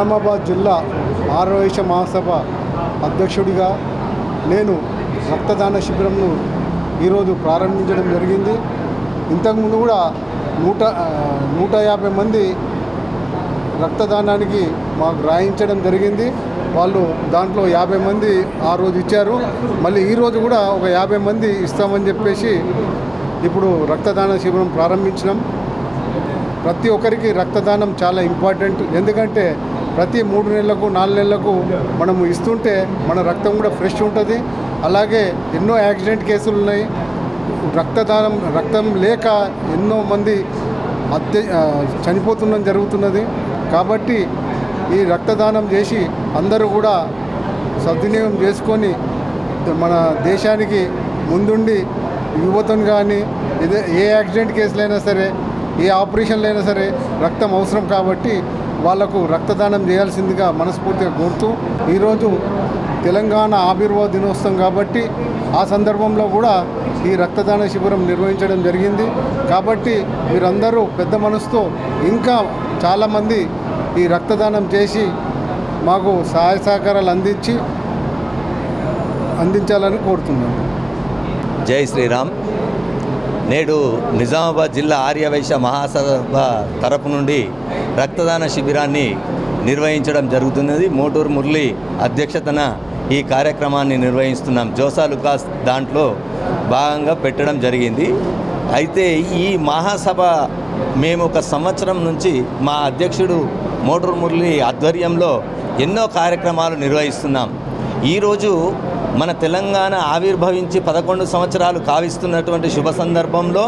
నిజామాబాద్ జిల్లా ఆర్యవైశ్య మహాసభ అధ్యక్షుడిగా నేను రక్తదాన శిబిరంను ఈరోజు ప్రారంభించడం జరిగింది. ఇంతకుముందు కూడా 150 మంది రక్తదానానికి మాకు రాయించడం జరిగింది. వాళ్ళు దాంట్లో 50 మంది ఆ రోజు ఇచ్చారు. మళ్ళీ ఈరోజు కూడా ఒక 50 మంది ఇస్తామని చెప్పేసి ఇప్పుడు రక్తదాన శిబిరం ప్రారంభించినాం. ప్రతి ఒక్కరికి రక్తదానం చాలా ఇంపార్టెంట్. ఎందుకంటే ప్రతి 3 నెలలకు 4 నెలలకు మనము ఇస్తుంటే మన రక్తం కూడా ఫ్రెష్ ఉంటుంది. అలాగే ఎన్నో యాక్సిడెంట్ కేసులు ఉన్నాయి. రక్తం లేక ఎన్నో మంది చనిపోతుండడం జరుగుతున్నది. కాబట్టి ఈ రక్తదానం చేసి అందరూ కూడా సద్వినియోగం చేసుకొని మన దేశానికి ముందుండి యువతను కానీ ఏ యాక్సిడెంట్ కేసులైనా సరే, ఏ ఆపరేషన్లైనా సరే రక్తం అవసరం. కాబట్టి వాళ్లకు రక్తదానం చేయాల్సిందిగా మనస్ఫూర్తిగా కోరుతూ, ఈరోజు తెలంగాణ ఆవిర్భావ దినోత్సవం కాబట్టి ఆ సందర్భంలో కూడా ఈ రక్తదాన శిబిరం నిర్వహించడం జరిగింది. కాబట్టి మీరందరూ పెద్ద మనసుతో ఇంకా చాలామంది ఈ రక్తదానం చేసి మాకు సహాయ సహకారాలు అందించాలని కోరుతున్నాను. జై శ్రీరామ్. నేడు నిజామాబాద్ జిల్లా ఆర్యవైశ్య మహాసభ తరపు నుండి రక్తదాన శిబిరాన్ని నిర్వహించడం జరుగుతున్నది. మోటూరు మురళి అధ్యక్షతన ఈ కార్యక్రమాన్ని నిర్వహిస్తున్నాం. జోసా లుకాస్ దాంట్లో భాగంగా పెట్టడం జరిగింది. అయితే ఈ మహాసభ మేము ఒక సంవత్సరం నుంచి మా అధ్యక్షుడు మోటూరు మురళి ఆధ్వర్యంలో ఎన్నో కార్యక్రమాలు నిర్వహిస్తున్నాం. ఈరోజు మన తెలంగాణ ఆవిర్భవించి 11 సంవత్సరాలు కావిస్తున్నటువంటి శుభ సందర్భంలో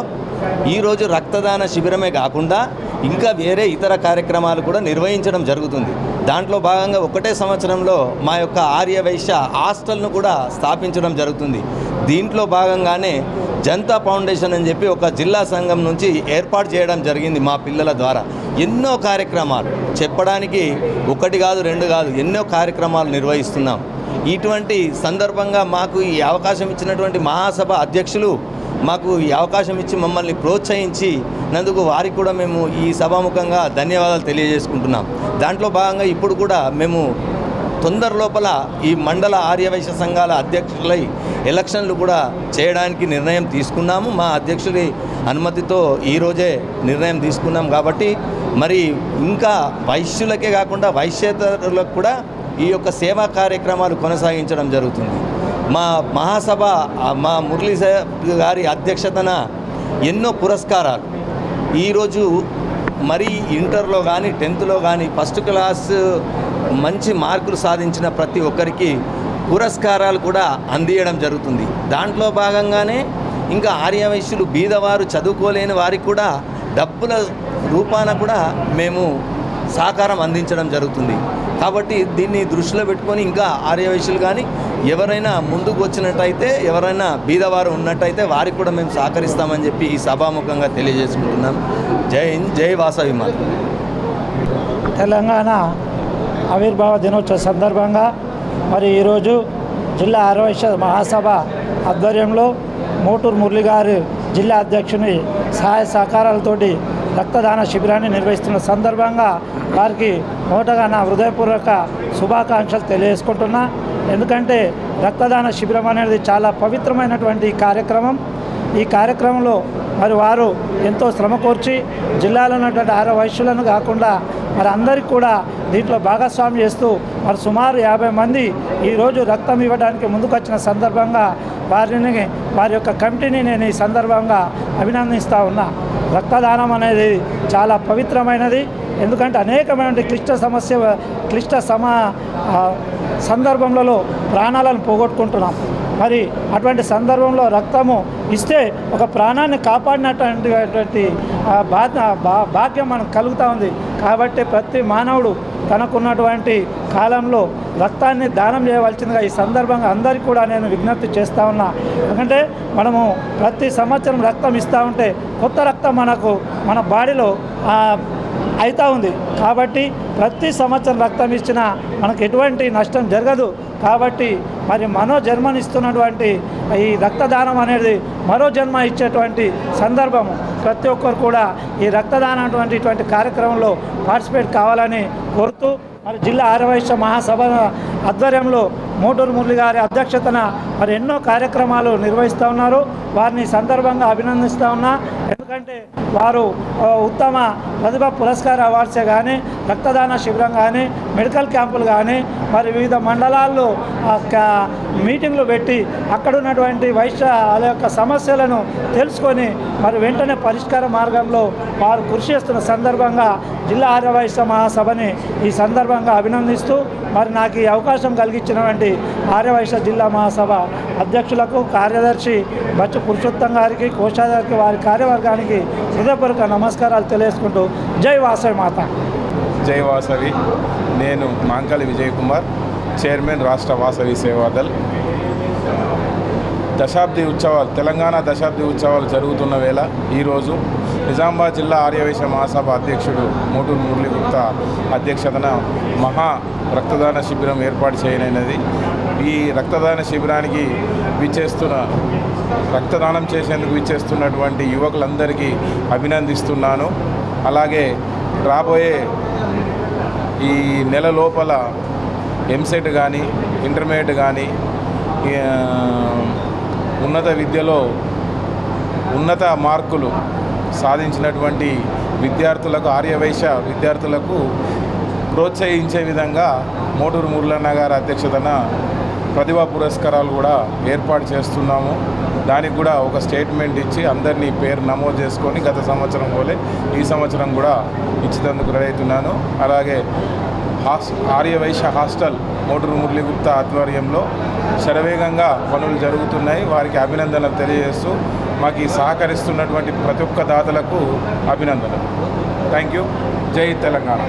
ఈరోజు రక్తదాన శిబిరమే కాకుండా ఇంకా వేరే ఇతర కార్యక్రమాలు కూడా నిర్వహించడం జరుగుతుంది. దాంట్లో భాగంగా ఒకటే సంవత్సరంలో మా యొక్క ఆర్యవైశ్య హాస్టల్ను కూడా స్థాపించడం జరుగుతుంది. దీంట్లో భాగంగానే జనతా ఫౌండేషన్ అని చెప్పి ఒక జిల్లా సంఘం నుంచి ఏర్పాటు చేయడం జరిగింది. మా పిల్లల ద్వారా ఎన్నో కార్యక్రమాలు చెప్పడానికి 1 కాదు 2 కాదు ఎన్నో కార్యక్రమాలు నిర్వహిస్తున్నాం. ఇటువంటి సందర్భంగా మాకు ఈ అవకాశం ఇచ్చినటువంటి మహాసభ అధ్యక్షులు మాకు ఈ అవకాశం ఇచ్చి మమ్మల్ని ప్రోత్సహించినందుకు వారికి కూడా మేము ఈ సభాముఖంగా ధన్యవాదాలు తెలియజేసుకుంటున్నాం. దాంట్లో భాగంగా ఇప్పుడు కూడా మేము తొందర లోపల ఈ మండల ఆర్యవైశ్య సంఘాల అధ్యక్షులై ఎలక్షన్లు కూడా చేయడానికి నిర్ణయం తీసుకున్నాము. మా అధ్యక్షుడి అనుమతితో ఈరోజే నిర్ణయం తీసుకున్నాం. కాబట్టి మరి ఇంకా వైశ్యులకే కాకుండా వైశ్యేతరులకు కూడా ఈ యొక్క సేవా కార్యక్రమాలు కొనసాగించడం జరుగుతుంది. మా మహాసభ మా మురళీ గారి అధ్యక్షతన ఎన్నో పురస్కారాలు ఈరోజు మరి ఇంటర్లో కానీ 10th కానీ ఫస్ట్ క్లాస్ మంచి మార్కులు సాధించిన ప్రతి ఒక్కరికి పురస్కారాలు కూడా అందియడం జరుగుతుంది. దాంట్లో భాగంగానే ఇంకా ఆర్యవైశ్యులు బీదవారు చదువుకోలేని వారికి కూడా డబ్బుల రూపాన కూడా మేము సహకారం అందించడం జరుగుతుంది. కాబట్టి దీన్ని దృష్టిలో పెట్టుకొని ఇంకా ఆర్యవైశ్యులు కానీ ఎవరైనా ముందుకు వచ్చినట్టయితే, ఎవరైనా బీదవారు ఉన్నట్టయితే వారికి కూడా మేము సహకరిస్తామని చెప్పి ఈ సభాముఖంగా తెలియజేసుకుంటున్నాం. జై హింద్, జై వాసవి. తెలంగాణ ఆవిర్భావ దినోత్సవ సందర్భంగా మరి ఈరోజు జిల్లా ఆర్యవైశ్య మహాసభ ఆధ్వర్యంలో మోటూరు మురళి గారు జిల్లా అధ్యక్షుని సహాయ సహకారాలతోటి రక్తదాన శిబిరాన్ని నిర్వహిస్తున్న సందర్భంగా వారికి మొదటగా నా హృదయపూర్వక శుభాకాంక్షలు తెలియజేసుకుంటున్నా. ఎందుకంటే రక్తదాన శిబిరం అనేది చాలా పవిత్రమైనటువంటి కార్యక్రమం. ఈ కార్యక్రమంలో మరి వారు ఎంతో శ్రమ కోర్చి జిల్లాలో ఉన్నటువంటి ఆర్యవైశ్యులను కాకుండా మరి అందరికీ కూడా దీంట్లో భాగస్వామ్యం చేస్తూ మరి సుమారు 50 మంది ఈరోజు రక్తం ఇవ్వడానికి ముందుకొచ్చిన సందర్భంగా వారి యొక్క కమిటీని నేను ఈ సందర్భంగా అభినందిస్తూ ఉన్నా. రక్తదానం అనేది చాలా పవిత్రమైనది. ఎందుకంటే అనేకమైన క్లిష్ట సందర్భంలో ప్రాణాలను పోగొట్టుకుంటున్నాం. మరి అటువంటి సందర్భంలో రక్తము ఇస్తే ఒక ప్రాణాన్ని కాపాడినటువంటి భాగ్యం మనకు కలుగుతూ ఉంది. కాబట్టి ప్రతి మానవుడు తనకున్నటువంటి కాలంలో రక్తాన్ని దానం చేయవలసిందిగా ఈ సందర్భంగా అందరికీ కూడా నేను విజ్ఞప్తి చేస్తూ ఉన్నా. ఎందుకంటే మనము ప్రతి సంవత్సరం రక్తం ఇస్తూ ఉంటే కొత్త రక్తం మన బాడీలో అవుతూ ఉంది. కాబట్టి ప్రతి సంవత్సరం రక్తం ఇచ్చినా మనకు ఎటువంటి నష్టం జరగదు. కాబట్టి మరి మరో జన్మనిస్తున్నటువంటి ఈ రక్తదానం అనేది మరో జన్మ ఇచ్చేటువంటి సందర్భము. ప్రతి ఒక్కరు కూడా ఈ రక్తదానం ఇటువంటి కార్యక్రమంలో పార్టిసిపేట్ కావాలని కోరుతూ మరి జిల్లా ఆర్యవైశ్య మహాసభ ఆధ్వర్యంలో మోటూరు మురళి గారి అధ్యక్షతన మరి ఎన్నో కార్యక్రమాలు నిర్వహిస్తూ ఉన్నారు. వారిని సందర్భంగా అభినందిస్తూ ఉన్నా. ఎందుకంటే వారు ఉత్తమ ప్రతిభ పురస్కార అవార్డ్సే కానీ, రక్తదాన శిబిరం కానీ, మెడికల్ క్యాంపులు కానీ, మరి వివిధ మండలాల్లో మీటింగ్లు పెట్టి అక్కడ ఉన్నటువంటి వైశ్యాల యొక్క సమస్యలను తెలుసుకొని మరి వెంటనే పరిష్కార మార్గంలో వారు కృషి చేస్తున్న సందర్భంగా జిల్లా ఆర్యవైశ్య మహాసభని ఈ సందర్భంగా అభినందిస్తూ మరి నాకు ఈ అవకాశం కలిగించినటువంటి ఆర్యవైశ్య జిల్లా మహాసభ అధ్యక్షులకు, కార్యదర్శి బచ్చు పురుషోత్తం గారికి, కోశాధికారికి, వారి కార్యవర్గానికి హృదయపూర్వక నమస్కారాలు తెలియజేసుకుంటూ జై వాసవి మాత. జై వాసవి. నేను మాంకలి విజయ్ కుమార్, చైర్మన్ రాష్ట్ర వాసవి సేవాదల్. దశాబ్ది ఉత్సవాలు, తెలంగాణ దశాబ్ది ఉత్సవాలు జరుగుతున్న వేళ ఈరోజు నిజామాబాద్ జిల్లా ఆర్యవైశ్య మహాసభ అధ్యక్షుడు మోటూరు మురళి గుప్తా అధ్యక్షతన మహా రక్తదాన శిబిరం ఏర్పాటు చేయనైనది. ఈ రక్తదాన శిబిరానికి రక్తదానం చేసేందుకు విచ్చేస్తున్నటువంటి యువకులందరికీ అభినందిస్తున్నాను. అలాగే రాబోయే ఈ నెల లోపల ఎంసెట్ కానీ, ఇంటర్మీడియట్ కానీ, ఉన్నత విద్యలో ఉన్నత మార్కులు సాధించినటువంటి విద్యార్థులకు, ఆర్యవైశ్య విద్యార్థులకు ప్రోత్సహించే విధంగా మోటూరు మురళన్న గారి అధ్యక్షతన ప్రతిభా పురస్కారాలు కూడా ఏర్పాటు చేస్తున్నాము. దానికి కూడా ఒక స్టేట్మెంట్ ఇచ్చి అందరినీ పేరు నమోదు చేసుకొని గత సంవత్సరం పోలే ఈ సంవత్సరం కూడా ఇచ్చేందుకు రెడీ అవుతున్నాను. అలాగే ఆర్యవైశ్య హాస్టల్ మోటూరు మురళి గుప్తా ఆధ్వర్యంలో శరవేగంగా పనులు జరుగుతున్నాయి. వారికి అభినందనలు తెలియజేస్తూ మాకు ఈ సహకరిస్తున్నటువంటి ప్రతి ఒక్క దాతలకు అభినందనలు. Thank you. జై తెలంగాణ.